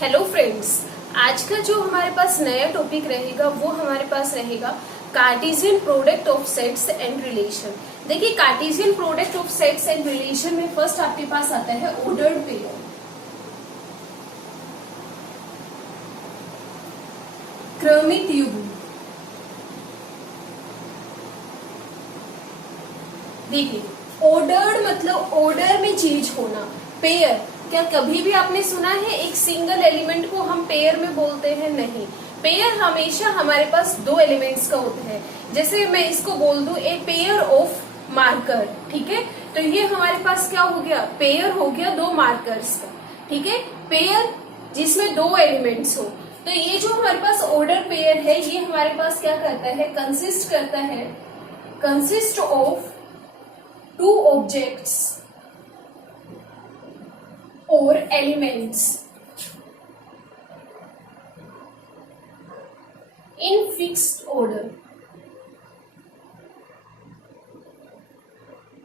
Hello friends, आज का जो हमारे पास नया टॉपिक रहेगा वो हमारे पास रहेगा cartesian product of sets and relation. देखिए, cartesian product of sets and relation में फर्स्ट आपके पास आता है ऑर्डर्ड पेयर। क्रमित युग्म। देखिए, ऑर्डर्ड मतलब ऑर्डर में चेंज होना। पेयर, क्या कभी भी आपने सुना है एक सिंगल एलिमेंट को हम पेयर में बोलते हैं? नहीं, पेयर हमेशा हमारे पास दो एलिमेंट्स का होता है। जैसे मैं इसको बोल दूं ए पेयर ऑफ मार्कर, ठीक है, तो ये हमारे पास क्या हो गया? पेयर हो गया दो मार्कर्स का, ठीक है। पेयर जिसमें दो एलिमेंट्स हो, तो ये जो हमारे पास ऑर्डर पेयर है ये हमारे पास क्या करता है? कंसिस्ट करता है, कंसिस्ट ऑफ टू ऑब्जेक्ट्स और एलिमेंट्स इन फिक्स्ड ऑर्डर।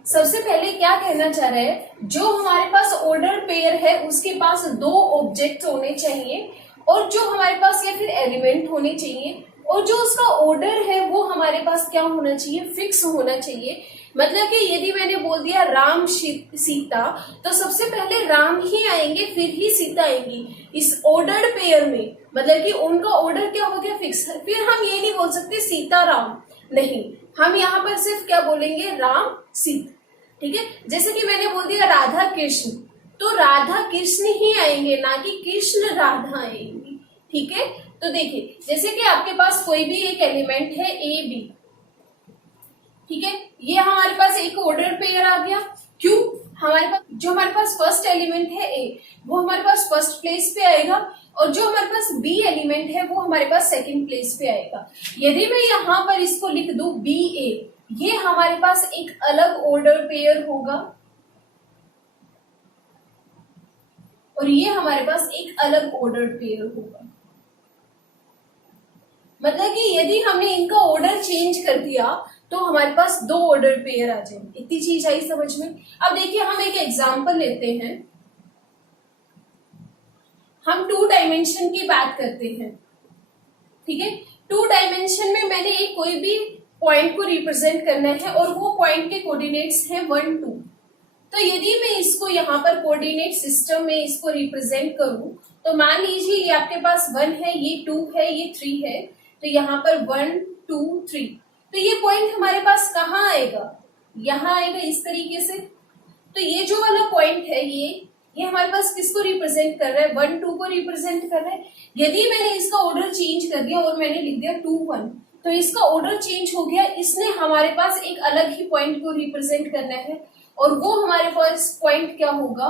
सबसे पहले क्या कहना चाह रहे हैं? जो हमारे पास ऑर्डर पेयर है उसके पास दो ऑब्जेक्ट होने चाहिए और जो हमारे पास या फिर एलिमेंट होने चाहिए, और जो उसका ऑर्डर है वो हमारे पास क्या होना चाहिए? फिक्स होना चाहिए। मतलब कि यदि मैंने बोल दिया राम सीता, तो सबसे पहले राम ही आएंगे फिर ही सीता आएंगी इस ऑर्डर्ड पेयर में। मतलब कि उनका ऑर्डर क्या हो गया? फिक्स। फिर हम ये नहीं बोल सकते सीता राम, नहीं, हम यहाँ पर सिर्फ क्या बोलेंगे? राम सीता, ठीक है। जैसे कि मैंने बोल दिया राधा कृष्ण, तो राधा कृष्ण ही आएंगे, ना कि कृष्ण राधा आएंगी, ठीक है। तो देखिए, जैसे कि आपके पास कोई भी एक एलिमेंट है ए बी, ठीक है, ये हमारे पास एक ऑर्डर पेयर आ गया। क्यों? हमारे पास जो हमारे पास फर्स्ट एलिमेंट है ए, वो हमारे पास फर्स्ट प्लेस पे आएगा, और जो हमारे पास बी एलिमेंट है वो हमारे पास सेकंड प्लेस पे आएगा। यदि मैं यहाँ पर इसको लिख दूं बी ए, ये हमारे पास एक अलग ऑर्डर पेयर होगा और ये हमारे पास एक अलग ऑर्डर पेयर होगा। मतलब कि यदि हमने इनका ऑर्डर चेंज कर दिया तो हमारे पास दो ऑर्डर पेयर आ जाएंगे। इतनी चीज आई समझ में? अब देखिए, हम एक एग्जांपल लेते हैं। हम टू डायमेंशन की बात करते हैं, ठीक है। टू डायमेंशन में मैंने एक कोई भी पॉइंट को रिप्रेजेंट करना है और वो पॉइंट के कोऑर्डिनेट्स हैं 1 2। तो यदि मैं इसको यहाँ पर कोऑर्डिनेट सिस्टम में इसको रिप्रेजेंट करूं, तो मान लीजिए ये आपके पास 1 है, ये 2 है, ये 3 है, तो यहाँ पर 1 2 3, तो ये पॉइंट हमारे पास कहाँ आएगा? यहाँ आएगा इस तरीके से। तो ये जो वाला पॉइंट है ये हमारे पास किसको रिप्रेजेंट कर रहा है? 1 2 को रिप्रेजेंट कर रहा है। यदि मैंने इसका ऑर्डर चेंज कर दिया और मैंने लिख दिया 2 1, तो इसका ऑर्डर चेंज हो गया। इसने हमारे पास एक अलग ही पॉइंट को रिप्रेजेंट करना है और वो हमारे पास पॉइंट क्या होगा?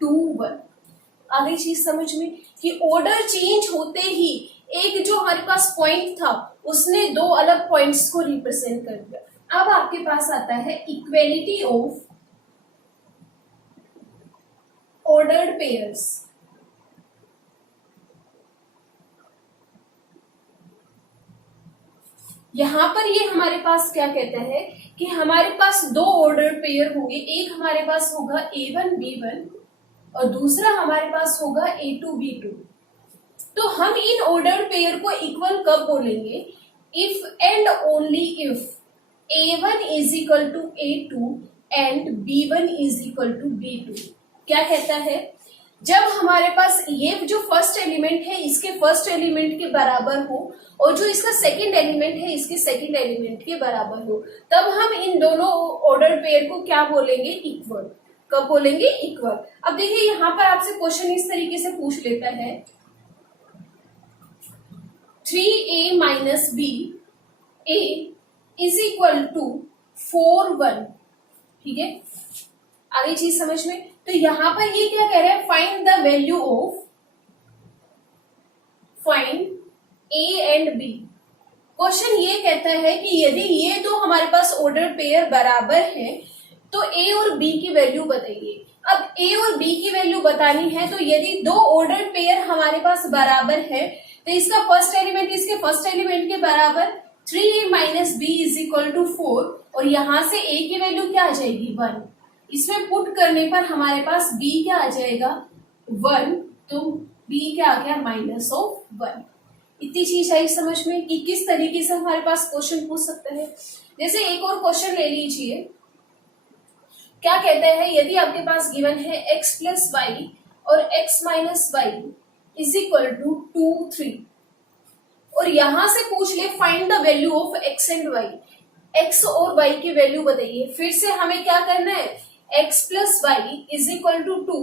2 1। आ गई चीज समझ में कि ऑर्डर चेंज होते ही एक जो हमारे पास पॉइंट था उसने दो अलग पॉइंट्स को रिप्रेजेंट कर दिया। अब आपके पास आता है इक्वेलिटी ऑफ ऑर्डर्ड पेयर्स। यहां पर ये हमारे पास क्या कहता है कि हमारे पास दो ऑर्डर पेयर होंगे। एक हमारे पास होगा A1 B1 और दूसरा हमारे पास होगा A2 B2। तो हम इन ऑर्डर पेयर को इक्वल कब बोलेंगे? If and only if A1 is equal to A2 and B1 is equal to B2। क्या कहता है? जब हमारे पास ये जो फर्स्ट एलिमेंट है इसके फर्स्ट एलिमेंट के बराबर हो और जो इसका सेकंड एलिमेंट है इसके सेकंड एलिमेंट के बराबर हो, तब हम इन दोनों ऑर्डर पेयर को क्या बोलेंगे? इक्वल। कब बोलेंगे? इक्वल। अब देखिए, यहाँ पर आपसे क्वेश्चन इस तरीके से पूछ लेता है 3a minus B A is equal to 4 1, ठीक है। आगे चीज समझ में? तो यहां पर ये क्या कह रहा है? Find the value of, find A and B. Question ये कहता है कि यदि ये दो हमारे पास ऑर्डर पेयर बराबर हैं तो ए और बी की वैल्यू बताइए। अब ए और बी की वैल्यू बतानी है तो यदि दो ऑर्डर पेयर हमारे पास बराबर है तो इसका फर्स्ट एलिमेंट इसके फर्स्ट एलिमेंट के बराबर 3a minus B is equal to 4, और यहां से a की वैल्यू क्या आ जाएगी? 1। इसमें पुट करने पर हमारे पास b क्या आ जाएगा? 1, तो b क्या आ गया -1। इतनी चीज आई समझ में कि किस तरीके से हमारे पास क्वेश्चन पूछ सकते हैं। जैसे एक और क्वेश्चन ले लीजिए, क्या कहते हैं, यदि आपके पास गिवन है x प्लस वाई और x minus Y is equal to 2, 3, और यहां से पूछ ले find the value of x and y, x और y की वैल्यू बताइए। फिर से हमें क्या करना है, x plus Y is equal to 2,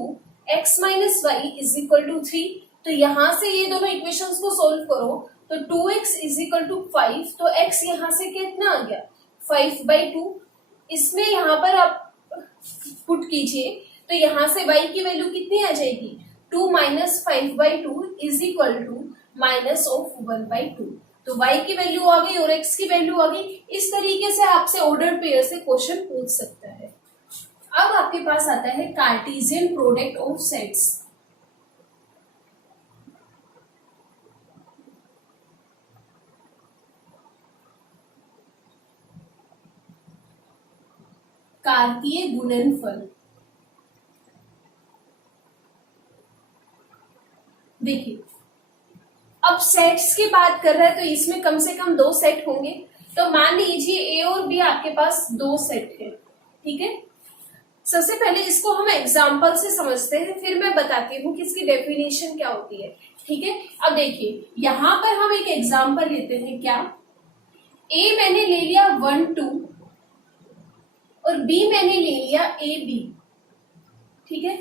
x minus Y is equal to 3। तो यहां से ये दोनों इक्वेशंस को सोल्व करो, तो 2x इज इक्वल टू 5, तो x यहां से कितना आ गया 5/2। इसमें यहां पर आप पुट कीजिए, तो यहां से y की वैल्यू कितनी आ जाएगी, 2 minus 5/2 is equal to minus of 1/2। तो y की वैल्यू आ गई और x की वैल्यू आ गई। इस तरीके से आपसे ऑर्डर पेयर से क्वेश्चन पूछ सकता है। अब आपके पास आता है कार्टेशियन प्रोडक्ट ऑफ सेट्स। कार्तीय गुणनफल। देखिए, अब सेट्स की बात कर रहे हैं तो इसमें कम से कम 2 सेट होंगे। तो मान लीजिए ए और बी आपके पास 2 सेट है, ठीक है। सबसे पहले इसको हम एग्जाम्पल से समझते हैं, फिर मैं बताती हूँ कि इसकी डेफिनेशन क्या होती है, ठीक है। अब देखिए, यहां पर हम एक एग्जाम्पल लेते हैं। क्या, ए मैंने ले लिया 1, 2 और बी मैंने ले लिया ए बी, ठीक है।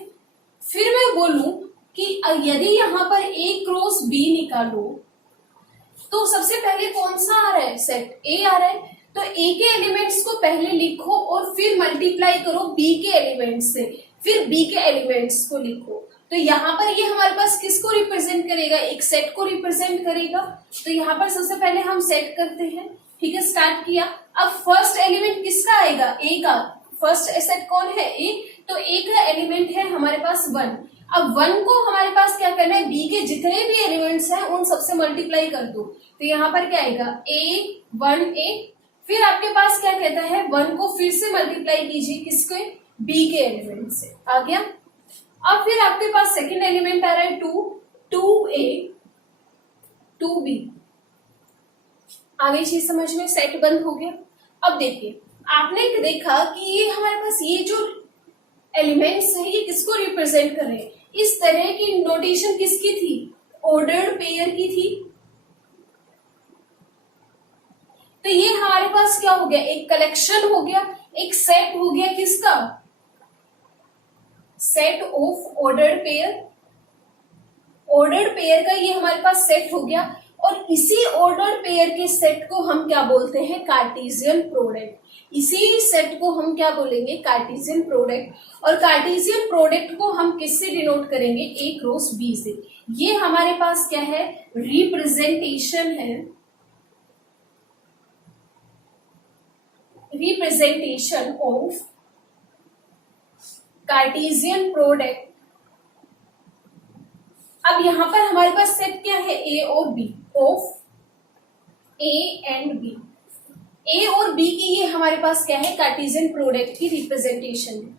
फिर मैं बोलूं कि यदि यहां पर ए क्रॉस बी निकालो, तो सबसे पहले कौन सा आ रहा है, सेट ए आ रहा है। तो ए के एलिमेंट्स को पहले लिखो और फिर मल्टीप्लाई करो बी के एलिमेंट्स से, फिर बी के एलिमेंट्स को लिखो। तो यहाँ पर ये हमारे पास किसको रिप्रेजेंट करेगा, एक सेट को रिप्रेजेंट करेगा। तो यहाँ पर सबसे पहले हम सेट करते हैं, ठीक है, स्टार्ट किया। अब फर्स्ट एलिमेंट किसका आएगा, ए का। फर्स्ट सेट कौन है, ए, तो ए का एलिमेंट है हमारे पास 1। अब 1 को हमारे पास क्या करना है, बी के जितने भी एलिमेंट्स हैं उन सबसे मल्टीप्लाई कर दो। तो यहाँ पर क्या आएगा, ए 1 ए, फिर आपके पास क्या कहता है, 1 को फिर से मल्टीप्लाई कीजिए किसके, बी के एलिमेंट से, आ गया। अब फिर आपके पास सेकंड एलिमेंट आ रहा है 2, 2a 2b, आ गई चीज समझ में, सेट बंद हो गया। अब देखिए, आपने देखा कि ये हमारे पास ये जो एलिमेंट्स है ये किसको रिप्रेजेंट कर रहे हैं। इस तरह की नोटेशन किसकी थी, ऑर्डर्ड पेयर की थी। तो ये हमारे पास क्या हो गया, एक कलेक्शन हो गया, एक सेट हो गया किसका, set of ordered pair. Ordered pair का ये हमारे पास सेट हो गया, और इसी ऑर्डर्ड पेयर के सेट को हम क्या बोलते हैं, कार्टेशियन प्रोडक्ट। इसी सेट को हम क्या बोलेंगे, कार्टेशियन प्रोडक्ट। और कार्टेशियन प्रोडक्ट को हम किससे डिनोट करेंगे, ए क्रॉस बी से। ये हमारे पास क्या है, रिप्रेजेंटेशन है, रिप्रेजेंटेशन ऑफ कार्टेशियन प्रोडक्ट। अब यहां पर हमारे पास सेट क्या है, ए और B, of A and B. A और बी की ये हमारे पास क्या है, कार्टेशियन प्रोडक्ट की रिप्रेजेंटेशन है।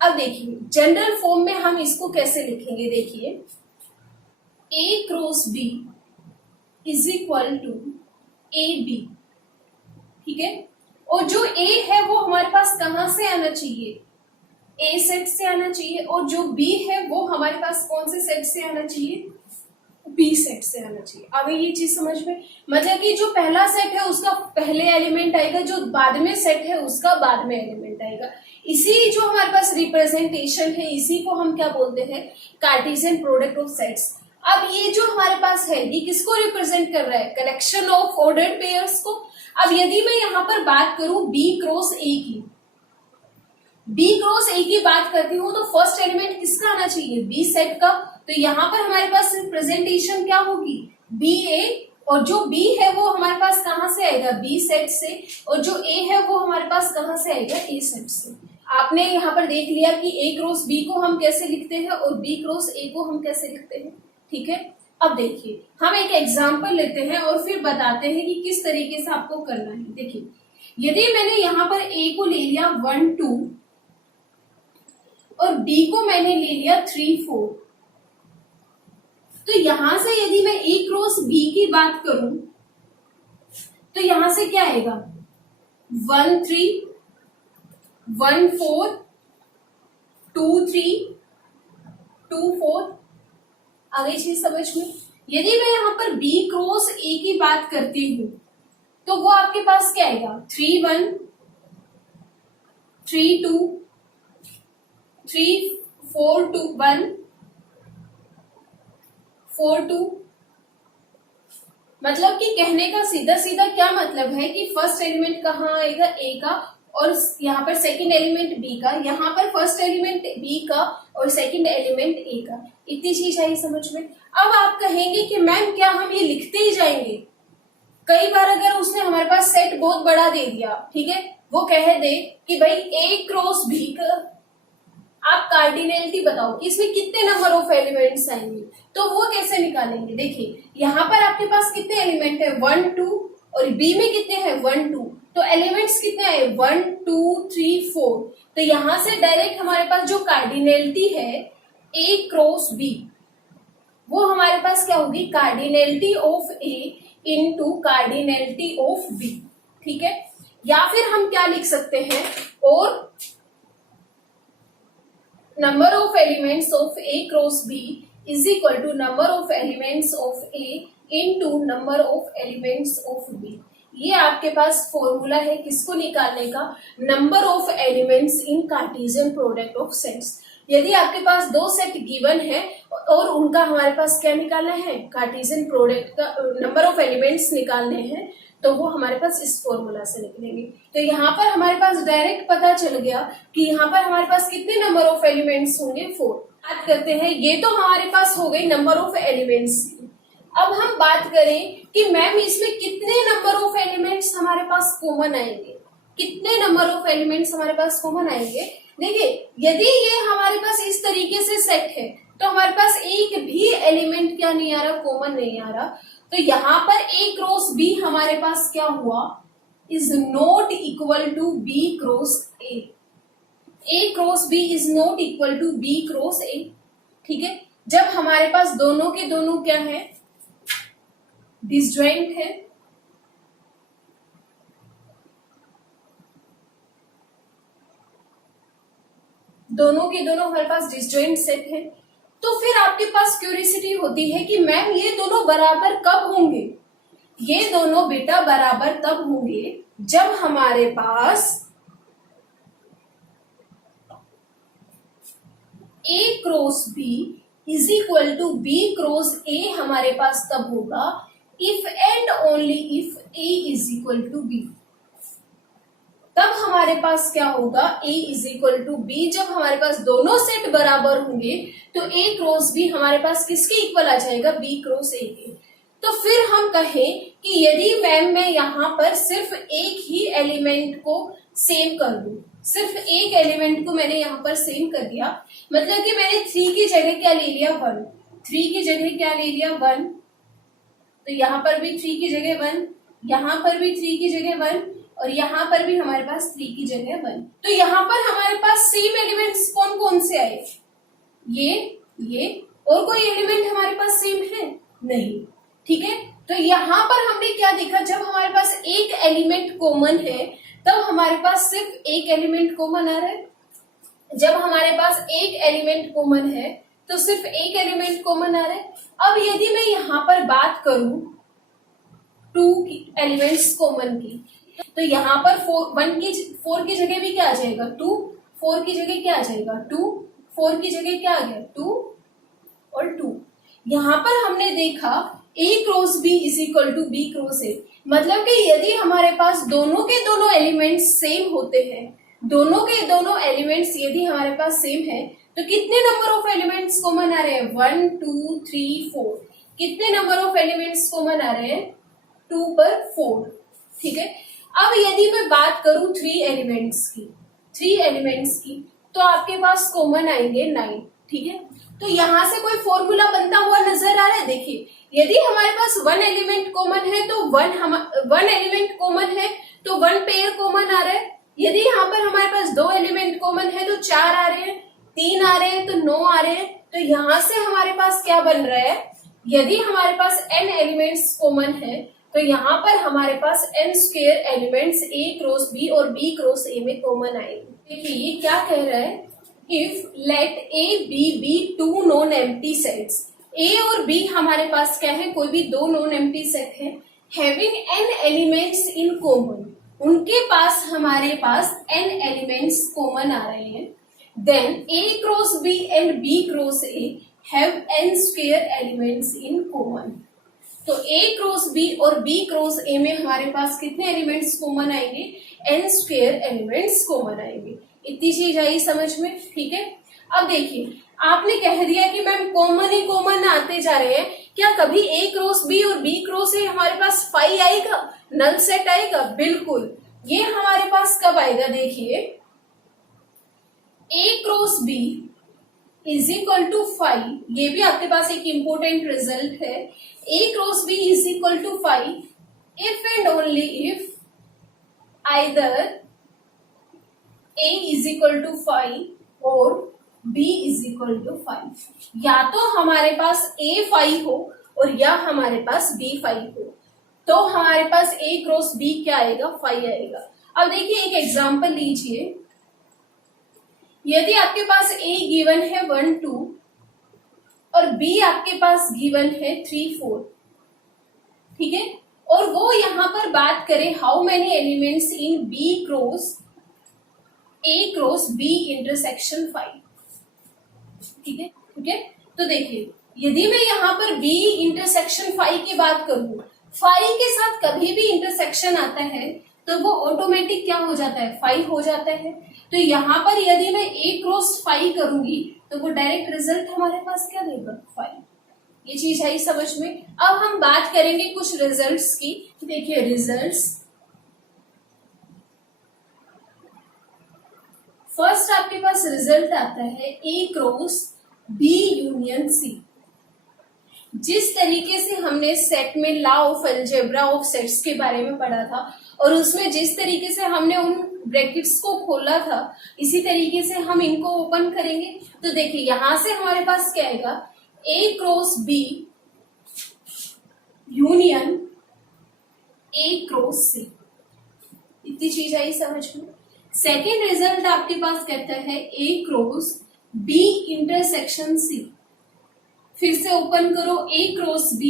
अब देखिए, जनरल फॉर्म में हम इसको कैसे लिखेंगे, देखिए, A cross B is equal to A B, ठीक है। और जो ए है वो हमारे पास कहां से आना चाहिए, ए सेट से आना चाहिए, और जो बी है वो हमारे पास कौन से सेट से आना चाहिए, बी सेट से आना चाहिए। अब ये चीज समझ में, मतलब कि जो पहला सेट है उसका पहले एलिमेंट आएगा, जो बाद में सेट है उसका बाद में एलिमेंट आएगा। इसी जो हमारे पास रिप्रेजेंटेशन है, इसी को हम क्या बोलते हैं, कार्टेशियन प्रोडक्ट ऑफ सेट्स। अब ये जो हमारे पास है ये किसको रिप्रेजेंट कर रहा है, कलेक्शन ऑफ ऑर्डर्ड पेयर्स को। अब यदि मैं यहाँ पर बात करूं बी क्रॉस ए की, बी क्रॉस ए की बात करती हूँ, तो फर्स्ट एलिमेंट किसका आना चाहिए, बी सेट का। तो यहाँ पर हमारे पास प्रेजेंटेशन क्या होगी, बी ए, और जो बी है वो हमारे पास कहाँ से आएगा, बी सेट से, और जो ए है वो हमारे पास कहाँ से आएगा, ए सेट से। आपने यहाँ पर देख लिया कि ए क्रॉस बी को हम कैसे लिखते हैं और बी क्रॉस ए को हम कैसे लिखते हैं, ठीक है। अब देखिए, हम एक एग्जाम्पल लेते हैं और फिर बताते हैं कि किस तरीके से आपको करना है। देखिए, यदि मैंने यहाँ पर ए को ले लिया 1, 2 और बी को मैंने ले लिया 3, 4, तो यहां से यदि मैं ए क्रॉस बी की बात करूं तो यहां से क्या आएगा 1 3 1 4 2 3 2 4। आ गई चीज समझ में। यदि मैं यहाँ पर बी क्रॉस ए की बात करती हूं तो वो आपके पास क्या आएगा 3 1 3 2 3 4 2 1 4 2। मतलब कि कहने का सीधा सीधा क्या मतलब है कि फर्स्ट एलिमेंट कहाँ आएगा ए का और यहाँ पर सेकंड एलिमेंट बी का, यहाँ पर फर्स्ट एलिमेंट बी का और सेकंड एलिमेंट ए का। इतनी चीज आई समझ में। अब आप कहेंगे कि मैम क्या हम ये लिखते ही जाएंगे? कई बार अगर उसने हमारे पास सेट बहुत बड़ा दे दिया, ठीक है, वो कह दे कि भाई ए क्रॉस बी का आप कार्डिनलिटी बताओ कि इसमें कितने नंबर ऑफ एलिमेंट्स आएंगे, तो वो कैसे निकालेंगे? देखिए यहाँ पर आपके पास कितने एलिमेंट है 1 2 और बी में कितने हैं 1 2, तो एलिमेंट्स कितने आए 1 2 3 4। तो यहां से डायरेक्ट हमारे पास जो कार्डिनलिटी है ए क्रॉस बी वो हमारे पास क्या होगी cardinality of A into cardinality of B. ठीक है, या फिर हम क्या लिख सकते हैं और number of elements of A cross B is equal to number of elements of A into number of elements of B। ये आपके पास फॉर्मूला है किसको निकालने का, number of elements in Cartesian product of sets. यदि आपके पास दो सेट गिवन है और उनका हमारे पास क्या निकालना है कार्टेशियन प्रोडक्ट का नंबर ऑफ एलिमेंट्स निकालने हैं, तो वो हमारे पास इस फॉर्मूला से निकलेंगे। तो यहाँ पर हमारे पास डायरेक्ट पता चल गया कि यहाँ पर हमारे पास कितने नंबर ऑफ एलिमेंट्स होंगे 4। बात करते हैं, ये तो हमारे पास हो गई नंबर ऑफ एलिमेंट्स। अब हम बात करें कि मैम इसमें कितने नंबर ऑफ एलिमेंट्स हमारे पास कॉमन आएंगे, कितने नंबर ऑफ एलिमेंट्स हमारे पास कॉमन आएंगे। देखिए यदि ये हमारे पास इस तरीके से सेट है तो हमारे पास एक भी एलिमेंट क्या नहीं आ रहा, कॉमन नहीं आ रहा। तो यहाँ पर ए क्रॉस बी हमारे पास क्या हुआ is not equal to B cross A. A cross B is not equal to B cross A. ठीक है, जब हमारे पास दोनों के दोनों क्या है डिसजॉइंट है, दोनों के दोनों हमारे पास डिसजॉइंट सेट है, तो फिर आपके पास क्यूरियोसिटी होती है कि मैम ये दोनों बराबर कब होंगे। ये दोनों बेटा बराबर तब होंगे जब हमारे पास A cross B is equal to B cross A हमारे पास तब होगा if and only if A is equal to B. तब हमारे पास क्या होगा a is equal to B. जब हमारे पास दोनों सेट बराबर होंगे तो a क्रॉस बी हमारे पास किसके इक्वल आ जाएगा b क्रॉस a के। तो फिर हम कहें कि यदि मैम मैं यहाँ पर सिर्फ एक ही एलिमेंट को सेम कर दूं, सिर्फ एक एलिमेंट को मैंने यहाँ पर सेम कर दिया, मतलब कि मैंने 3 की जगह क्या ले लिया 1, 3 की जगह क्या ले लिया 1, तो यहाँ पर भी 3 की जगह 1, यहाँ पर भी 3 की जगह 1 और यहाँ पर भी हमारे पास 3 की जगह 1। तो यहाँ पर हमारे पास सेम एलिमेंट्स कौन कौन से आए, ये और कोई एलिमेंट हमारे पास सेम है नहीं। ठीक है, तो यहाँ पर हमने क्या देखा, जब हमारे पास एक एलिमेंट कॉमन है तब हमारे पास सिर्फ एक एलिमेंट कॉमन आ रहा है। जब हमारे पास एक एलिमेंट कॉमन है तो सिर्फ एक एलिमेंट कॉमन आ रहा है। अब यदि मैं यहाँ पर बात करूं 2 एलिमेंट्स कॉमन की, तो यहाँ पर 4 की जगह भी क्या आ जाएगा 2, 4 की जगह क्या आ जाएगा 2, 4 की जगह क्या आ गया 2 और 2। यहाँ पर हमने देखा a cross b is equal to B cross a, मतलब कि यदि हमारे पास दोनों के दोनों एलिमेंट्स सेम होते हैं, दोनों के दोनों एलिमेंट्स यदि हमारे पास सेम है तो कितने नंबर ऑफ एलिमेंट्स कॉमन आ रहे हैं 1 2 3 4। कितने नंबर ऑफ एलिमेंट्स कॉमन आ रहे हैं 2 पर 4। ठीक है, अब यदि मैं बात करूं 3 एलिमेंट्स की तो आपके पास कॉमन आएंगे 9। ठीक है, तो यहां से कोई फॉर्मूला बनता हुआ नजर आ रहा है। देखिए यदि हमारे पास 1 एलिमेंट कॉमन है तो 1 एलिमेंट कॉमन है तो 1 पेयर कॉमन आ रहा है। यदि यहाँ पर हमारे पास 2 एलिमेंट कॉमन है तो 4 आ रहे हैं, 3 आ रहे हैं तो 9 आ रहे हैं। तो यहाँ से हमारे पास क्या बन रहा है, यदि हमारे पास n एलिमेंट्स कॉमन है तो यहाँ पर हमारे पास n square elements a cross b और b क्रॉस a में कॉमन आएंगे। देखिए ये क्या कह रहा है, if let a b be two non empty sets, a और b हमारे पास क्या है, कोई भी दो नॉन एम्प्टी सेट है, having n elements in common, उनके पास हमारे पास n एलिमेंट्स कॉमन आ रहे हैं, then a cross b and b cross a have n square elements in common. तो a क्रॉस b और b क्रॉस a में हमारे पास कितने एलिमेंट्स कॉमन आएंगे, n स्क्वायर एलिमेंट्स कॉमन आएंगे। इतनी चीज आई समझ में, ठीक है। अब देखिए आपने कह दिया कि मैम कॉमन ही कॉमन आते जा रहे हैं, क्या कभी a क्रॉस b और b क्रॉस a हमारे पास फाई आएगा, नल सेट आएगा? बिल्कुल। ये हमारे पास कब आएगा, देखिए a cross b is equal to phi, ये भी आपके पास एक इंपॉर्टेंट रिजल्ट है, a cross b is equal to phi if and only if either a is equal to phi और b is equal to phi. या तो हमारे पास a फाइव हो और या हमारे पास b फाइव हो, तो हमारे पास a क्रॉस b क्या आएगा, फाइव आएगा। अब देखिए एक एग्जांपल लीजिए, यदि आपके पास a गिवन है 1 2 और b आपके पास गिवन है 3 4, ठीक है, और वो यहां पर बात करें how many elements in b cross a cross b intersection 5, ठीक है, ठीक है। तो देखिए यदि मैं यहाँ पर b इंटरसेक्शन 5 की बात करूं, 5 के साथ कभी भी इंटरसेक्शन आता है तो वो ऑटोमेटिक क्या हो जाता है, 5 हो जाता है। तो यहाँ पर यदि मैं a क्रॉस 5 करूंगी तो वो डायरेक्ट रिजल्ट हमारे पास क्या देगा, 5। ये चीज आई समझ में। अब हम बात करेंगे कुछ रिजल्ट्स की। देखिए रिजल्ट्स, फर्स्ट आपके पास रिजल्ट आता है a cross b union c। जिस तरीके से हमने सेट में law of algebra of sets के बारे में पढ़ा था और उसमें जिस तरीके से हमने उन ब्रैकेट्स को खोला था, इसी तरीके से हम इनको ओपन करेंगे। तो देखिए यहां से हमारे पास क्या आएगा, a cross b union a cross c। इतनी चीज आई समझ में। सेकेंड रिजल्ट आपके पास कहता है a cross b intersection c। फिर से ओपन करो, a cross b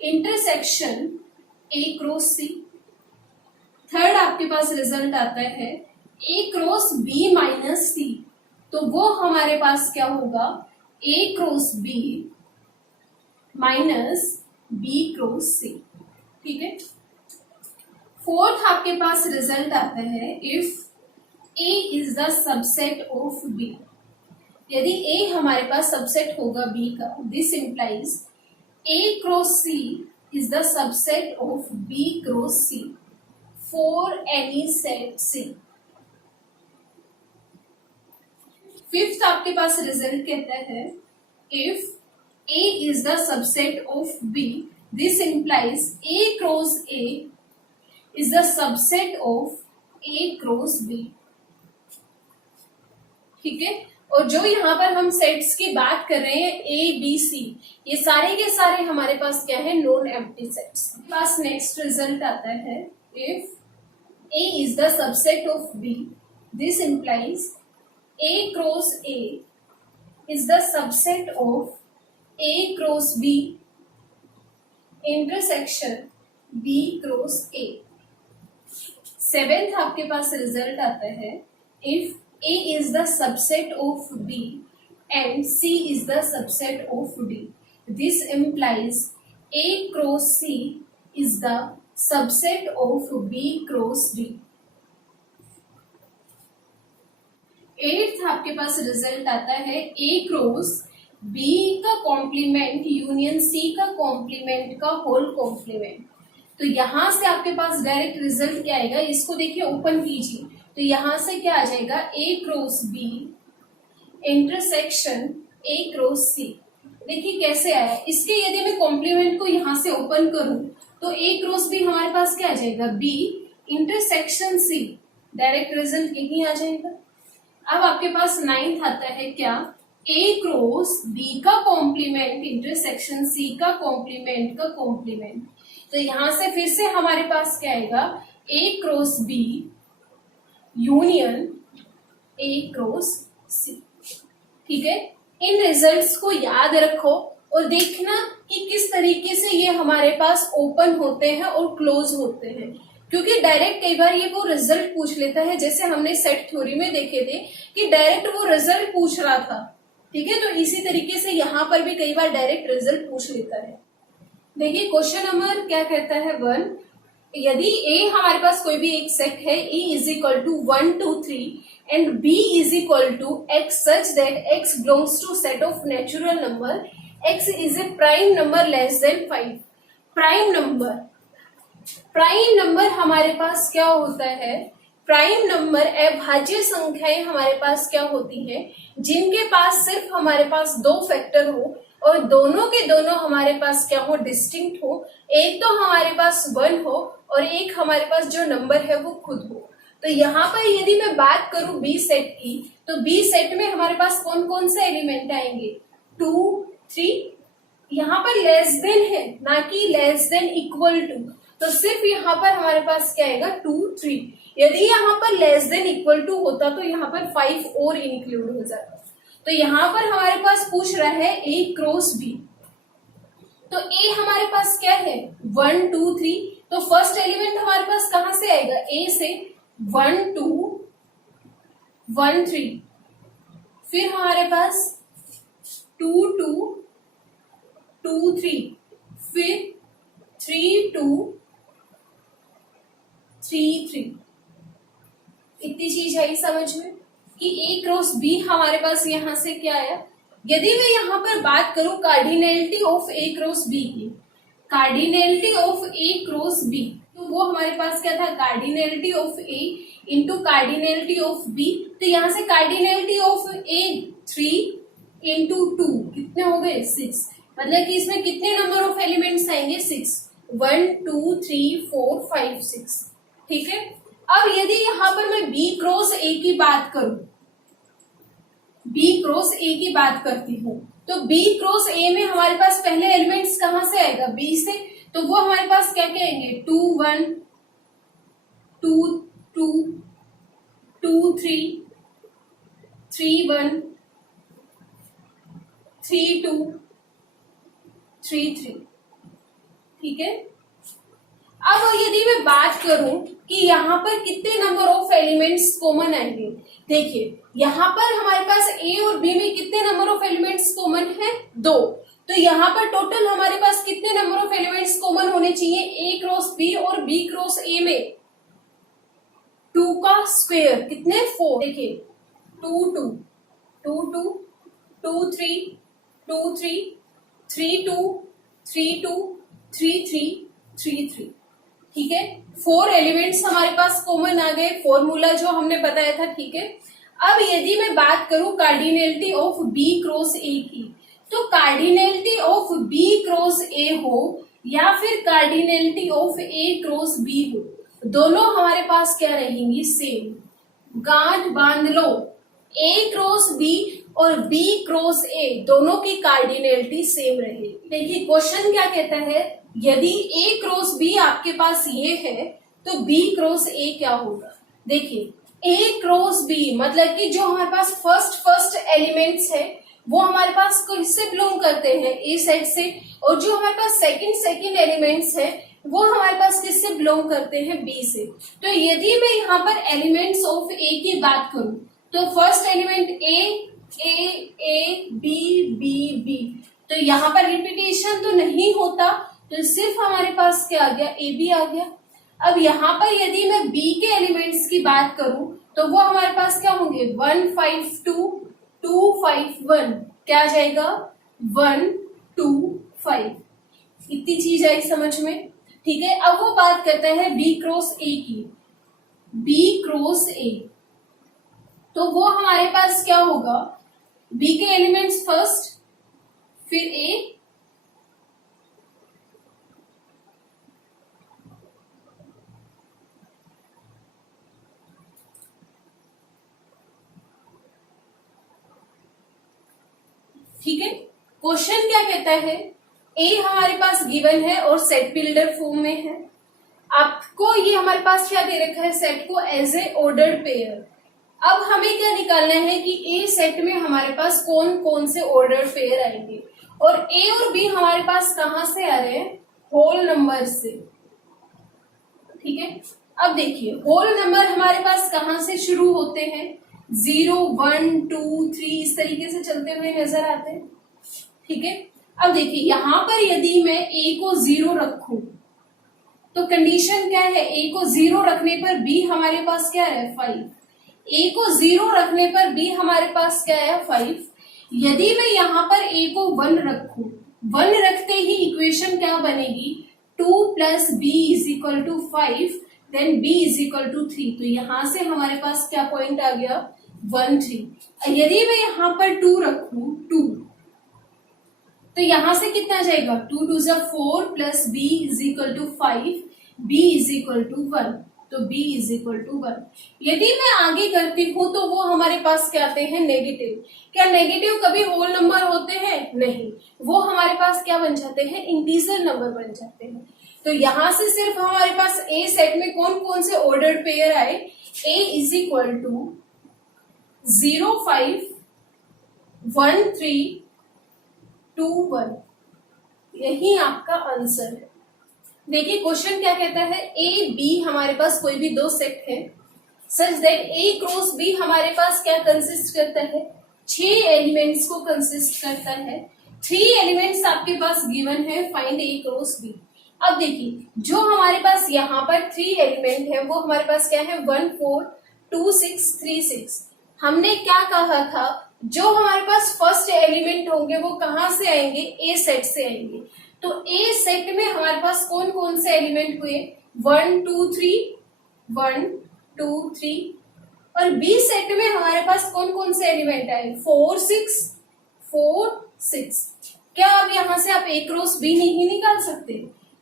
intersection a cross c। Third आपके पास रिजल्ट आता है a cross b minus c, तो वो हमारे पास क्या होगा, a cross b minus b cross c, ठीक है। फोर्थ आपके पास रिजल्ट आता है if a is the subset of b। यदि a हमारे पास सबसेट होगा b का, this implies a cross c is the subset of b cross c for any set c। Fifth आपके पास रिजल्ट कहता है if a is the subset of b, this implies a cross a is the subset of a cross b, ठीक है। और जो यहाँ पर हम सेट्स की बात कर रहे हैं a b c, ये सारे के सारे हमारे पास क्या है, नॉन एम्प्टी सेट्स। पास नेक्स्ट रिजल्ट आता है if a is the subset of b, this implies a cross a is the subset of a cross b intersection b cross a। Seventh आपके पास रिजल्ट आता है if a is the subset of b and c is the subset of d, this implies a cross c is the subset of b cross d। Eighth आपके पास result आता है a cross b का complement union c का complement का whole complement. तो यहां से आपके पास डायरेक्ट रिजल्ट क्या आएगा, इसको देखिए ओपन कीजिए, तो यहां से क्या आ जाएगा, a cross b intersection a cross c। देखिए कैसे आया, इसके यदि मैं कॉम्प्लीमेंट को यहां से ओपन करूं तो a क्रॉस b हमारे पास क्या आ जाएगा, b intersection c, direct result यही आ जाएगा। अब आपके पास नाइन्थ आता है क्या, ए क्रॉस बी का कॉम्प्लीमेंट इंटरसेक्शन सी का कॉम्प्लीमेंट का कॉम्प्लीमेंट। तो यहां से फिर से हमारे पास क्या आएगा, A cross B union A cross C. ठीक है, इन रिजल्ट्स को याद रखो और देखना कि किस तरीके से ये हमारे पास ओपन होते हैं और क्लोज होते हैं, क्योंकि डायरेक्ट कई बार ये वो रिजल्ट पूछ लेता है, जैसे हमने सेट थ्योरी में देखे थे कि डायरेक्ट वो रिजल्ट पूछ रहा था। ठीक है, तो इसी तरीके से यहाँ पर भी कई बार डायरेक्ट रिजल्ट पूछ लेता है। देखिए क्वेश्चन नंबर क्या कहता है 1, यदि ए हमारे पास कोई भी एक सेट है, A is equal to 1 2 3 and B is equal to x such that x belongs to set of natural number, x is a prime number less than 5। Prime number हमारे पास क्या होता है, प्राइम नंबर अभाज्य संख्याएं हमारे पास क्या होती हैं, जिनके पास सिर्फ हमारे पास दो फैक्टर हो और दोनों के दोनों हमारे पास क्या हो, डिस्टिंक्ट हो। एक तो हमारे पास 1 हो और एक हमारे पास जो नंबर है वो खुद हो। तो यहाँ पर यदि मैं बात करूं बी सेट की, तो बी सेट में हमारे पास कौन कौन से एलिमेंट आएंगे, 2 3। यहाँ पर लेस देन है ना कि लेस देन इक्वल टू, तो सिर्फ यहाँ पर हमारे पास क्या आएगा 2 3। यदि यहाँ पर लेस देन इक्वल टू होता तो यहाँ पर 5 और इंक्लूड हो जाता। तो यहाँ पर हमारे पास पूछ रहा है ए क्रॉस बी, तो ए हमारे पास क्या है 1 2 3, तो फर्स्ट एलिमेंट हमारे पास कहां से आएगा, ए से 1 2 1 3, फिर हमारे पास 2 2 2 3, फिर 3 2 3 3। इतनी चीज आई समझ में कि ए क्रॉस बी हमारे पास यहां से क्या आया। यदि मैं यहाँ पर बात करूं cardinality of A cross B की, cardinality of A cross B, तो वो हमारे पास क्या था, cardinality of A into cardinality of B. तो यहाँ से कार्डिनैलिटी ऑफ ए 3 इंटू 2 कितने हो गए 6, मतलब कि इसमें कितने नंबर ऑफ एलिमेंट्स आएंगे 6, 1 2 3 4 5 6। ठीक है, अब यदि यहाँ पर मैं बी क्रॉस ए की बात करूं, बी क्रॉस ए की बात करती हूँ, तो बी क्रॉस ए में हमारे पास पहले एलिमेंट्स कहां से आएगा, बी से, तो वो हमारे पास क्या क्या आएंगे 2 1 2 2 2 3 3 1 3 2 3 3। ठीक है, अब यदि मैं बात करूं कि यहाँ पर कितने नंबर ऑफ एलिमेंट्स कॉमन आएंगे, देखिए यहाँ पर हमारे पास ए और बी में कितने नंबर ऑफ एलिमेंट्स कॉमन है 2, तो यहाँ पर टोटल हमारे पास कितने नंबर ऑफ एलिमेंट्स कॉमन होने चाहिए, ए क्रॉस बी और बी क्रॉस ए में 2 का स्क्वायर कितने 4। देखिए 2 2 2 2 2 3 2 3 3 2 3 2 3 3 3 3। ठीक है, 4 एलिमेंट्स हमारे पास कॉमन आ गए, फॉर्मूला जो हमने बताया था। ठीक है, अब यदि मैं बात करूं cardinality of B cross A की, तो cardinality of B cross A हो या फिर cardinality of A cross B हो, दोनों हमारे पास क्या रहेंगी, सेम। गांठ बांध लो, ए क्रॉस बी और बी क्रॉस ए दोनों की कार्डिनैलिटी सेम रहेगी। देखिए क्वेश्चन क्या कहता है, यदि ए क्रॉस बी आपके पास ये है तो बी क्रॉस ए क्या होगा। देखिए ए क्रॉस बी मतलब कि जो हमारे पास फर्स्ट एलिमेंट्स है वो हमारे पास किससे बिलोंग करते हैं, ए सेट से, और जो हमारे पास सेकंड एलिमेंट्स है वो हमारे पास किससे बिलोंग करते हैं, बी से। तो यदि मैं यहाँ पर एलिमेंट्स ऑफ ए की बात करूं तो first element A B B B, तो यहाँ पर रिपीटेशन तो नहीं होता, तो सिर्फ हमारे पास क्या आ गया, ए बी आ गया। अब यहाँ पर यदि मैं बी के एलिमेंट्स की बात करूं तो वो हमारे पास क्या होंगे, 1 5 2 2 5 1, क्या आ जाएगा 1 2 5। इतनी चीज आई समझ में। ठीक है, अब वो बात करता है बी क्रॉस ए की, बी क्रॉस ए, तो वो हमारे पास क्या होगा, बी के एलिमेंट्स फर्स्ट फिर ए, क्वेश्चन क्या कहता है, ए हमारे पास गिवन है और सेट बिल्डर फॉर्म में है। आपको ये हमारे पास क्या दे रखा है, सेट को एज ए ऑर्डर्ड पेयर। अब हमें क्या निकालना है कि ए सेट में हमारे पास कौन कौन से ऑर्डर्ड पेयर आएंगे, और ए और बी हमारे पास कहां से आ रहे हैं, होल नंबर से। ठीक है, अब देखिए होल नंबर हमारे पास कहां से शुरू होते हैं, 0 1 2 3 इस तरीके से चलते हुए नजर आते हैं। ठीक है, अब देखिए यहां पर यदि मैं ए को 0 रखूं तो कंडीशन क्या है, ए को 0 रखने पर बी हमारे पास क्या है 5, ए को 0 रखने पर बी हमारे पास क्या है 5। यदि मैं यहां पर ए को 1 रखूं, 1 रखते ही इक्वेशन क्या बनेगी, 2 plus B is equal to 5, then B is equal to 3। तो यहां से हमारे पास क्या पॉइंट आ गया 1 3। यदि मैं यहां पर 2 रखूं 2, तो यहां से कितना जाएगा, 2 2 4 plus B is equal to 5, B is equal to 1, तो b इज इक्वल टू 1। यदि मैं आगे करती हूं तो वो हमारे पास क्या आते हैं, नेगेटिव। क्या नेगेटिव कभी होल नंबर होते हैं, नहीं, वो हमारे पास क्या बन जाते हैं, इंटीजर नंबर बन जाते हैं। तो यहां से सिर्फ हमारे पास ए सेट में कौन कौन से ऑर्डर्ड पेयर आए, a इज इक्वल टू 0 5 1 3 2 1, यही आपका आंसर है। देखिए क्वेश्चन क्या कहता है, ए बी हमारे पास कोई भी दो सेट है such that A cross B हमारे पास क्या कंसिस्ट करता है, 6 एलिमेंट्स को कंसिस्ट करता है। 3 एलिमेंट्स आपके पास गिवन है, फाइंड ए क्रॉस बी। अब देखिए जो हमारे पास यहाँ पर 3 एलिमेंट है वो हमारे पास क्या है, 1 4 2 6 3 6। हमने क्या कहा था, जो हमारे पास फर्स्ट एलिमेंट होंगे वो कहाँ से आएंगे, ए सेट से आएंगे। तो ए सेट में हमारे पास कौन कौन से एलिमेंट हुए, 1 2 3 1 2 3, और बी सेट में हमारे पास कौन कौन से एलिमेंट आए, 4 6 4 6। क्या अब यहां से आप ए क्रॉस बी नहीं निकाल सकते,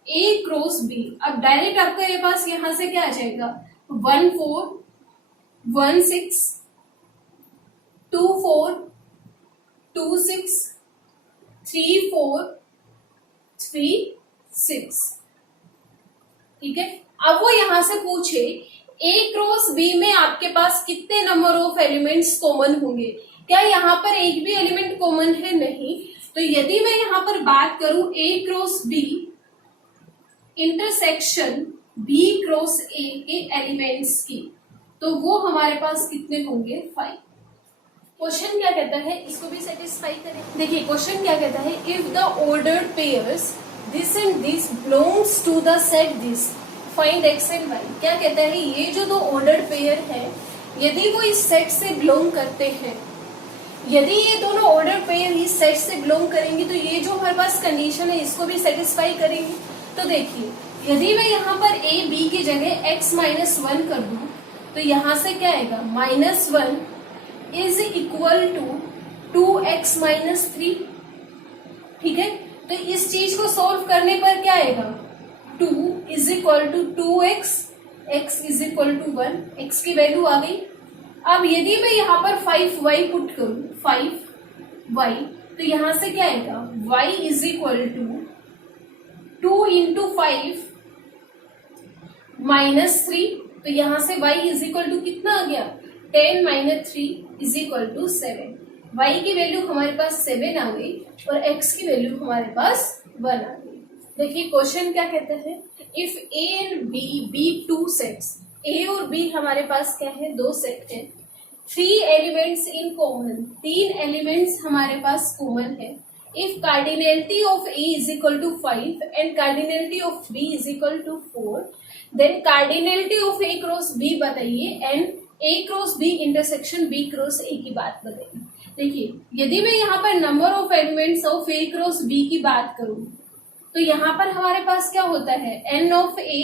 ए क्रॉस बी। अब डायरेक्ट आपका ये पास यहां से क्या आ जाएगा, 1 4 1 6 2 4 2 6 3 4 3 6। ठीक है, अब वो यहां से पूछे ए क्रॉस बी में आपके पास कितने नंबर ऑफ एलिमेंट्स कॉमन होंगे, क्या यहाँ पर एक भी एलिमेंट कॉमन है, नहीं। तो यदि मैं यहाँ पर बात करूं A cross B intersection B cross A के एलिमेंट्स की, तो वो हमारे पास कितने होंगे 5। क्वेश्चन क्या कहता है, इसको भी सेटिस्फाई करें। देखिए क्वेश्चन क्या कहता है, if the ordered pairs this and this belongs to the set this, find X and Y. क्या कहता है, ये जो दो ऑर्डर्ड पेयर है यदि वो इस सेट से बिलोंग करते हैं, यदि ये दोनों ऑर्डर पेयर इस सेट से बिलोंग करेंगे तो ये जो हमारे पास कंडीशन है इसको भी सेटिस्फाई करेंगे। तो देखिए यदि मैं यहाँ पर ए बी की जगह x माइनस 1 कर दूं तो यहाँ से क्या आएगा, -1 is equal to 2x minus 3। ठीक है, तो इस चीज को सॉल्व करने पर क्या आएगा, 2 is equal to 2x, x is equal to 1, x की वैल्यू आ गई। अब यदि मैं यहाँ पर 5y पुट करूं, 5y, तो यहां से क्या आएगा, y is equal to 2 into 5 minus 3, तो यहां से y इज इक्वल टू कितना आ गया, 10 minus 3 is equal to 7। y की वैल्यू हमारे पास 7 आ गई और x की वैल्यू हमारे पास 1 आ गई। देखिए क्वेश्चन क्या कहता है, if a and b be 2 sets, a और b हमारे पास क्या है, 2 सेट है, 3 एलिमेंट्स इन कॉमन, 3 एलिमेंट्स हमारे पास कॉमन है। If cardinality of a is equal to 5 and cardinality of b is equal to 4, then cardinality of a cross b बताइए and a cross b intersection b cross a की बात बताइए। देखिए यदि मैं यहाँ पर number of elements of a cross b की बात करूं तो यहाँ पर हमारे पास क्या होता है, n of a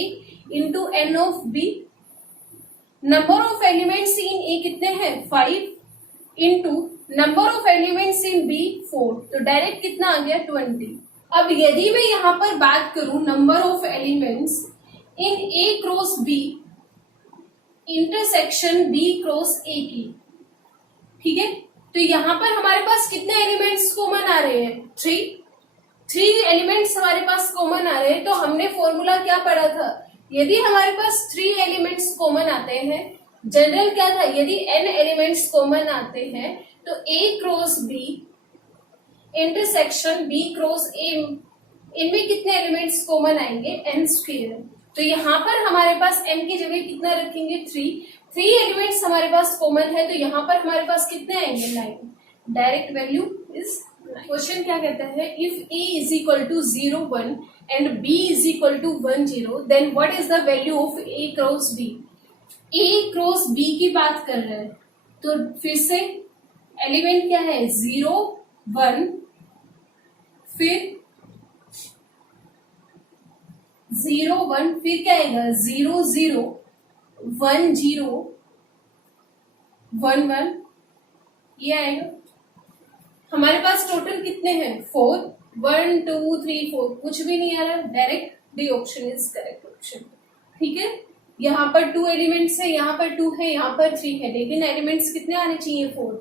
into n of b। Number of elements in a कितने हैं, 5 into number of elements in b 4, तो डायरेक्ट कितना आ गया, 20। अब यदि मैं यहाँ पर बात करूं number of elements in a cross b intersection b cross a की, ठीक है, तो यहाँ पर हमारे पास कितने एलिमेंट्स कॉमन आ रहे हैं? 3 एलिमेंट्स हमारे पास कॉमन आ रहे हैं। तो हमने फॉर्मूला क्या पढ़ा था? यदि हमारे पास 3 एलिमेंट्स कॉमन आते हैं, जनरल क्या था, यदि n एलिमेंट्स कॉमन आते हैं तो a cross b intersection b cross a, इनमें कितने एलिमेंट्स कॉमन आएंगे? n square. तो यहाँ पर हमारे पास n की जगह कितना रखेंगे? 3 एलिमेंट्स हमारे पास कॉमन है, तो यहाँ पर हमारे पास कितने आएंगे? 9। Direct value is. क्वेश्चन क्या कहता है? If a is equal to 0 1 and b is equal to 1 0, then what is the value of a cross b? a cross b की बात कर रहे हैं, तो फिर से एलिमेंट क्या है? 0 1, फिर 0 1, फिर क्या आएगा? 0 0 1 0 1 1, ये आएगा। हमारे पास टोटल कितने हैं? 4। 1 2 3 4, कुछ भी नहीं आ रहा, direct D option is correct option. ठीक है, यहाँ पर 2 एलिमेंट्स है, यहाँ पर 2 है, यहाँ पर 3 है, लेकिन एलिमेंट्स कितने आने चाहिए? 4।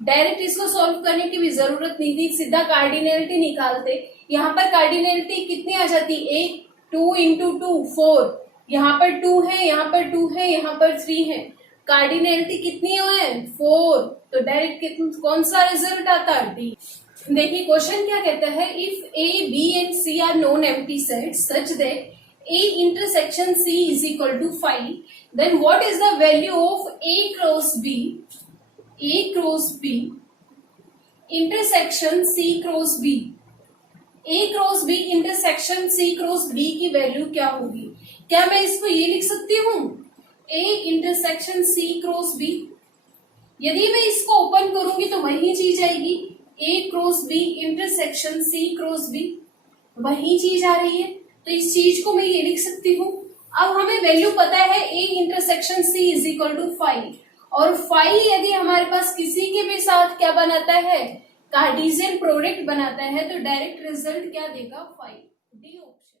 डायरेक्ट इसको सॉल्व करने की भी जरूरत नहीं थी, सीधा कार्डिनलिटी निकालते। यहाँ पर कार्डिनलिटी कितनी आ जाती? 1 2 इंटू 2 4, यहाँ पर 2 है, यहाँ पर 2 है, यहाँ पर 3 है, कार्डिनलिटी कितनी है? 4। तो डायरेक्ट कौन सा रिजल्ट आता? डी। देखिए क्वेश्चन क्या कहता है? If A B and C are non empty sets such that A intersection C is equal to 5, then what is the value of A cross B? A cross B intersection C cross B. A cross B intersection C cross B की value क्या होगी? क्या मैं इसको ये लिख सकती हूँ? A intersection C cross B। यदि मैं इसको ओपन करूंगी तो वही चीज आएगी। A cross B intersection C cross B, वही चीज आ रही है। तो इस चीज को मैं ये लिख सकती हूँ। अब हमें वैल्यू पता है A intersection C is equal to 5, और 5 यदि हमारे पास किसी के भी साथ क्या बनाता है? कार्टेशियन प्रोडक्ट बनाता है, तो डायरेक्ट रिजल्ट क्या देगा? 5। D option.